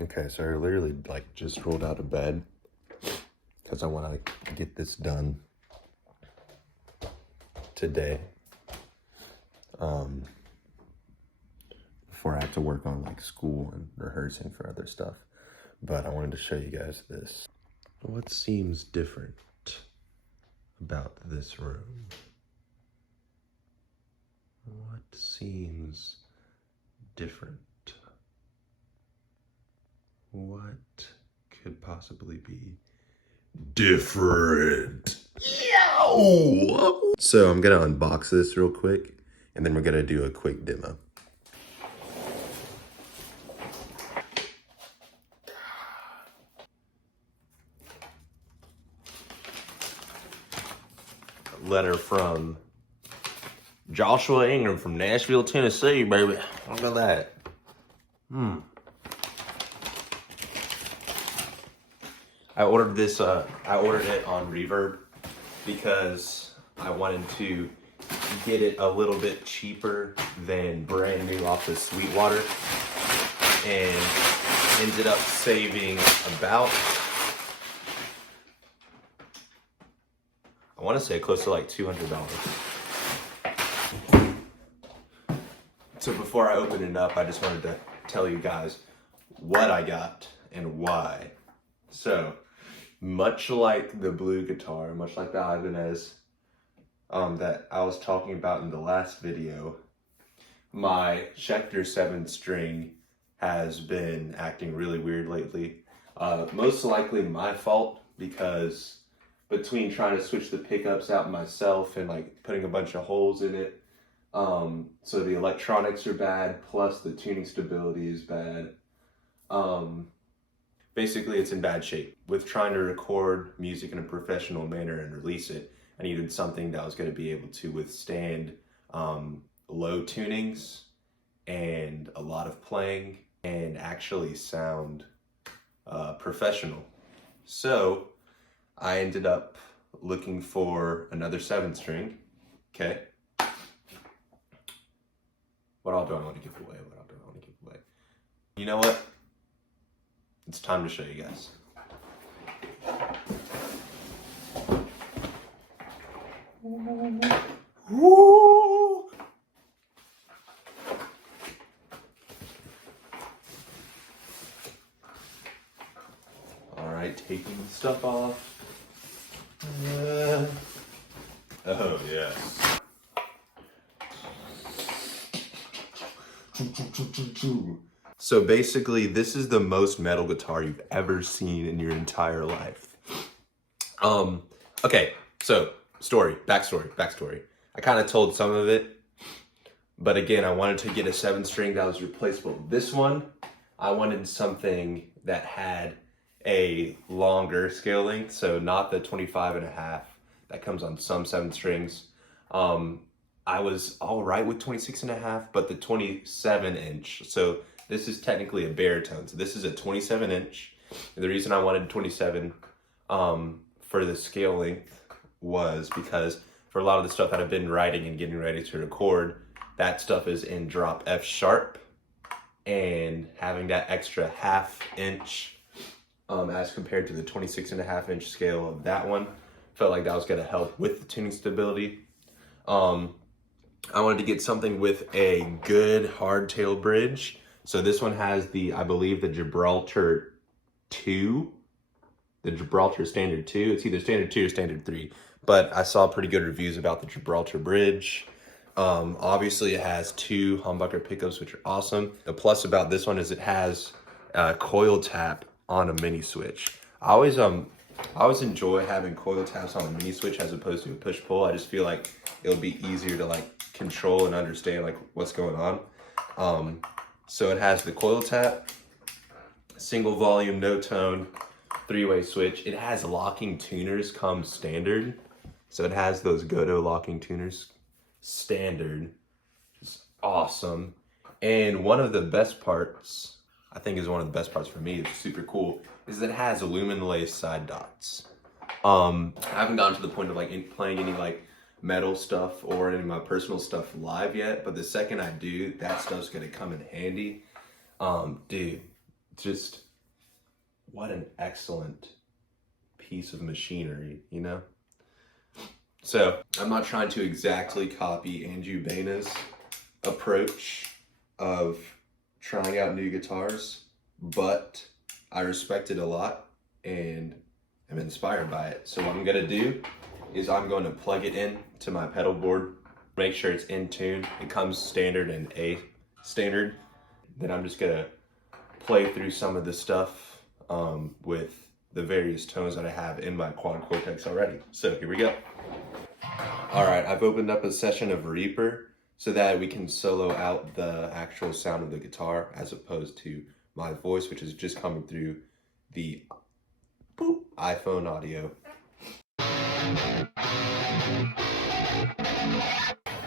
Okay, so I literally like just rolled out of bed because I want to get this done today. Before I have to work on like school and rehearsing for other stuff. But I wanted to show you guys this. What seems different about this room? What seems different? What could possibly be different? Yo! So I'm gonna unbox this real quick and then we're gonna do a quick demo. Letter from Joshua Ingram from Nashville, Tennessee, baby. Look at that. I ordered this, I ordered it on Reverb because I wanted to get it a little bit cheaper than brand new off the Sweetwater, and ended up saving about, I want to say close to like $200. So before I open it up, I just wanted to tell you guys what I got and why. So, much like the blue guitar, much like the Ibanez that I was talking about in the last video, my Schecter 7 string has been acting really weird lately. Most likely my fault, because between trying to switch the pickups out myself and like putting a bunch of holes in it, so the electronics are bad, plus the tuning stability is bad. Basically it's in bad shape. With trying to record music in a professional manner and release it, I needed something that was going to be able to withstand low tunings and a lot of playing and actually sound professional. So I ended up looking for another 7-string. Okay. What all do I want to give away? What all do I want to give away? You know what? It's time to show you guys. Woo! All right, taking the stuff off. Oh yes. So basically, this is the most metal guitar you've ever seen in your entire life. Okay, so backstory. I kind of told some of it, but again, I wanted to get a 7-string that was replaceable. This one, I wanted something that had a longer scale length, so not the 25.5 that comes on some 7-strings. I was all right with 26.5, but the 27-inch. So this is technically a baritone. So this is a 27-inch. And the reason I wanted 27 for the scale length was because for a lot of the stuff that I've been writing and getting ready to record, that stuff is in drop F sharp, and having that extra 1/2 inch as compared to the 26.5-inch scale of that one, felt like that was going to help with the tuning stability. I wanted to get something with a good hardtail bridge. So this one has the, I believe, the Gibraltar 2, the Gibraltar Standard 2. It's either Standard 2 or Standard 3, but I saw pretty good reviews about the Gibraltar bridge. Obviously it has 2 humbucker pickups, which are awesome. The plus about this one is it has a coil tap on a mini switch. I always enjoy having coil taps on a mini switch as opposed to a push pull. I just feel like it'll be easier to like control and understand like what's going on. So it has the coil tap, single volume, no tone, 3-way switch. It has locking tuners come standard. So it has those Goto locking tuners standard. It's awesome. And one of the best parts, I think is one of the best parts for me, it's super cool, is that it has aluminum lace side dots. I haven't gotten to the point of like playing any like metal stuff or any of my personal stuff live yet, but the second I do, that stuff's gonna come in handy. Dude, just what an excellent piece of machinery, you know? So I'm not trying to exactly copy Andrew Baina's approach of trying out new guitars, but I respect it a lot and I'm inspired by it. So what I'm gonna do is I'm going to plug it in to my pedal board, make sure it's in tune. It comes standard and A standard. Then I'm just gonna play through some of the stuff with the various tones that I have in my quad cortex already. So here we go. All right, I've opened up a session of Reaper so that we can solo out the actual sound of the guitar as opposed to my voice, which is just coming through the iPhone audio.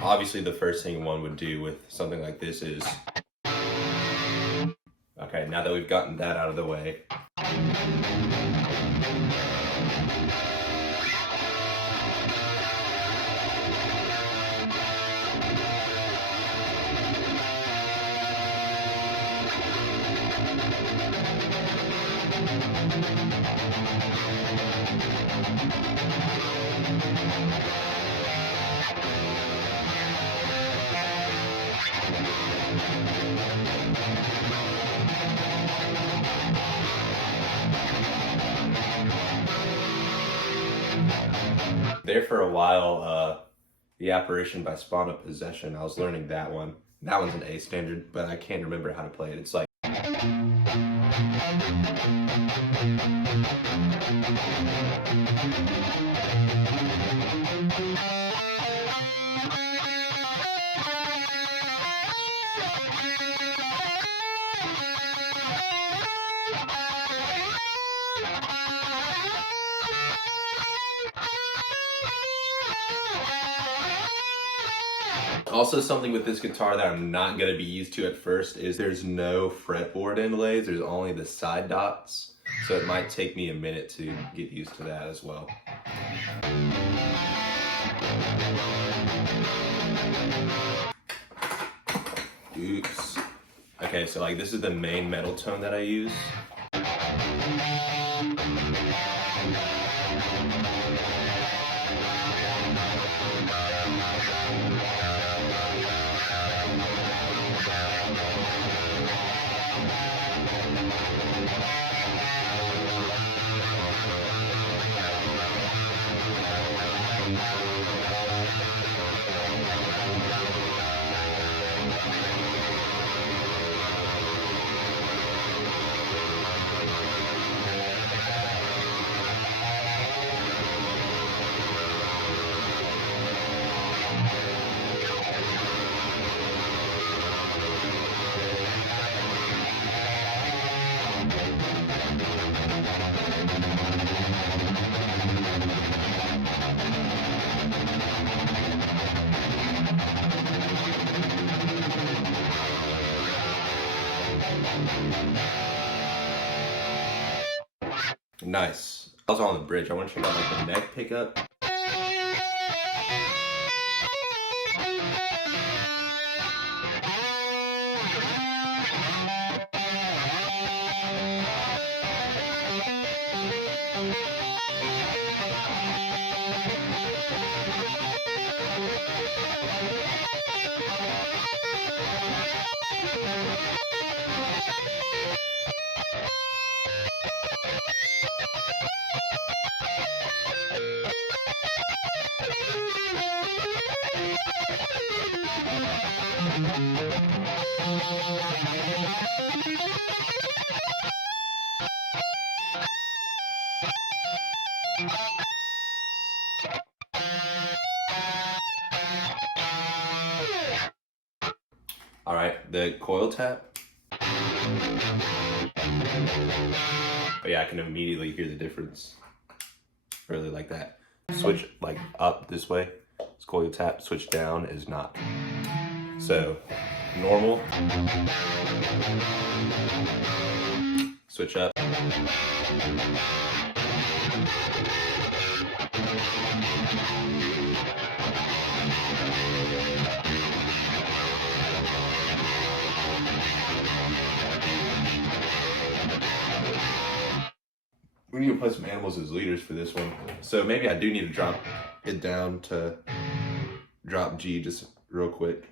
Obviously, the first thing one would do with something like this is, okay, now that we've gotten that out of the way, there for a while, the Apparition by Spawn of Possession, I was learning that one. That one's an A standard, but I can't remember how to play it. It's like, also something with this guitar that I'm not going to be used to at first is there's no fretboard inlays, there's only the side dots. So it might take me a minute to get used to that as well. Oops. Okay, so like this is the main metal tone that I use. Nice. I was on the bridge. I want to check out like the neck pickup. All right, the coil tap. Oh yeah, I can immediately hear the difference. Really like that. Switch like up this way, it's coil tap. Switch down is not. So normal. Switch up. We need to play some animals as leaders for this one. So maybe I do need to drop it down to drop G just real quick.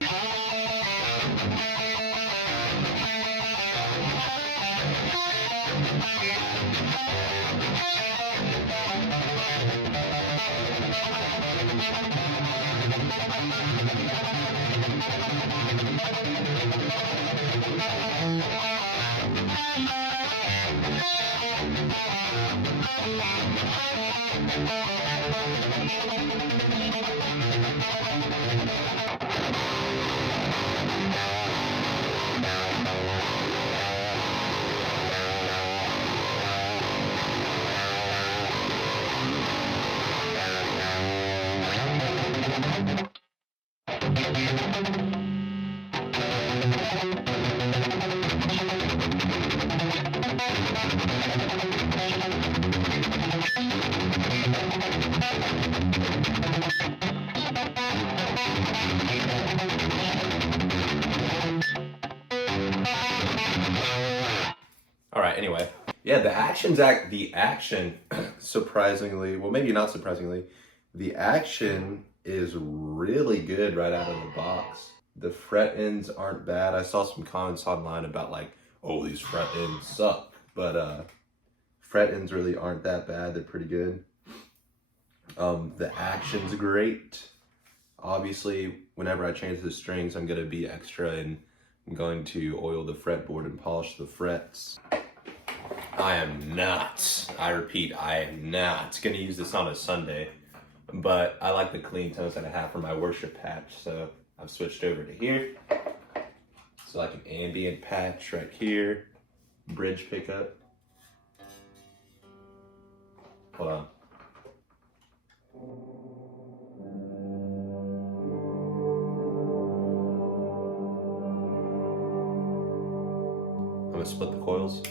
All right, anyway. Yeah, the action, surprisingly, well, maybe not surprisingly, the action is really good right out of the box. The fret ends aren't bad. I saw some comments online about like, oh, these fret ends suck. But fret ends really aren't that bad. They're pretty good. The action's great. Obviously, whenever I change the strings, I'm gonna be extra and I'm going to oil the fretboard and polish the frets. I am not, I repeat, I am not gonna use this on a Sunday, but I like the clean tones that I have for my worship patch, so I've switched over to here. So like an ambient patch right here, bridge pickup. Hold on. I'm gonna split the coils.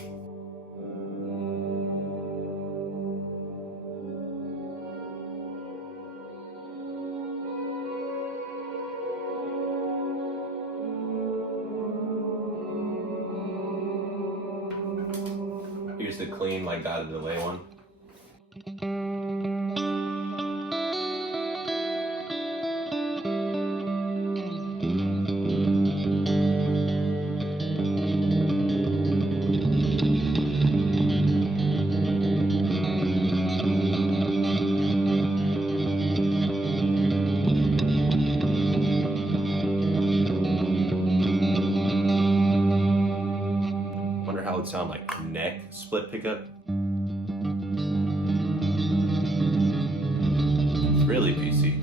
Here's the clean, like dotted delay one. Wonder how it would sound like neck split pickup. Really bassy.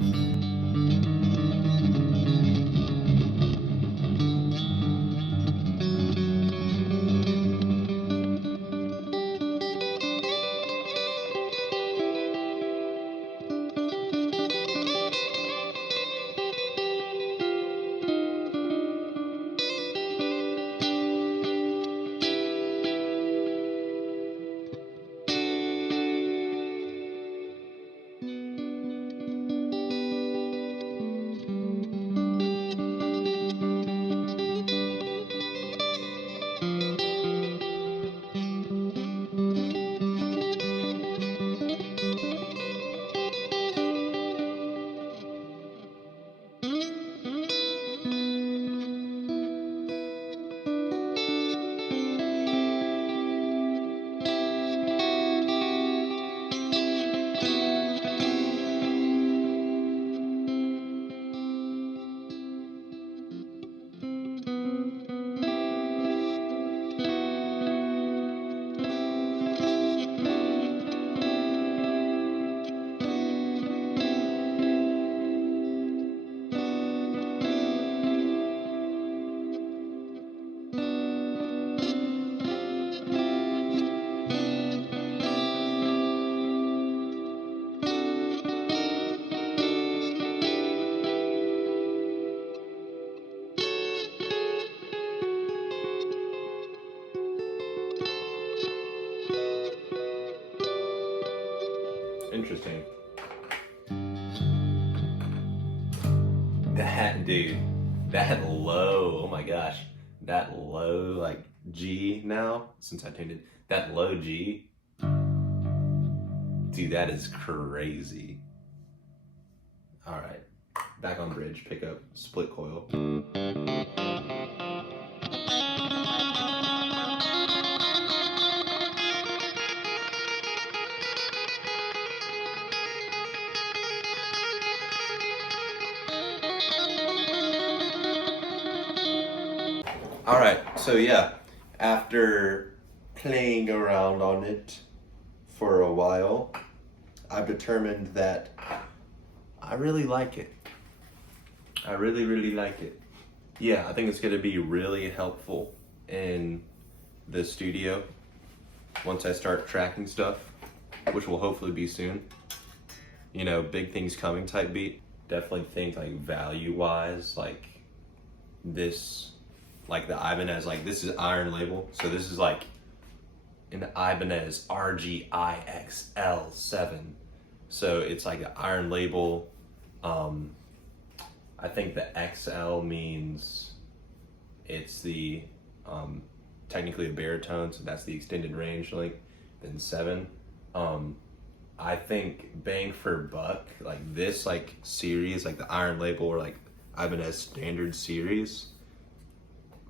Interesting. That, dude, that low, oh my gosh, that low, like G now, since I tuned it, that low G Dude, that is crazy. All right, back on bridge, pick up split coil. All right, so yeah, after playing around on it for a while, I've determined that I really like it. I really, really like it. Yeah, I think it's gonna be really helpful in the studio once I start tracking stuff, which will hopefully be soon. You know, big things coming type beat. Definitely think like value-wise, like this, like the Ibanez, like this is iron label, so this is like an Ibanez RGIXL7. So it's like an iron label. I think the XL means it's the technically a baritone, so that's the extended range length. Then 7. I think bang for buck, like this like series, like the iron label or like Ibanez standard series,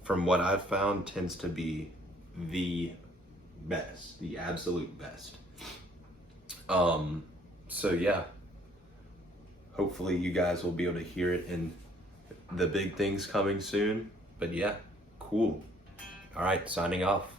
from what I've found, tends to be the best, the absolute best. So yeah, hopefully you guys will be able to hear it in the big things coming soon. But yeah, cool. All right, signing off.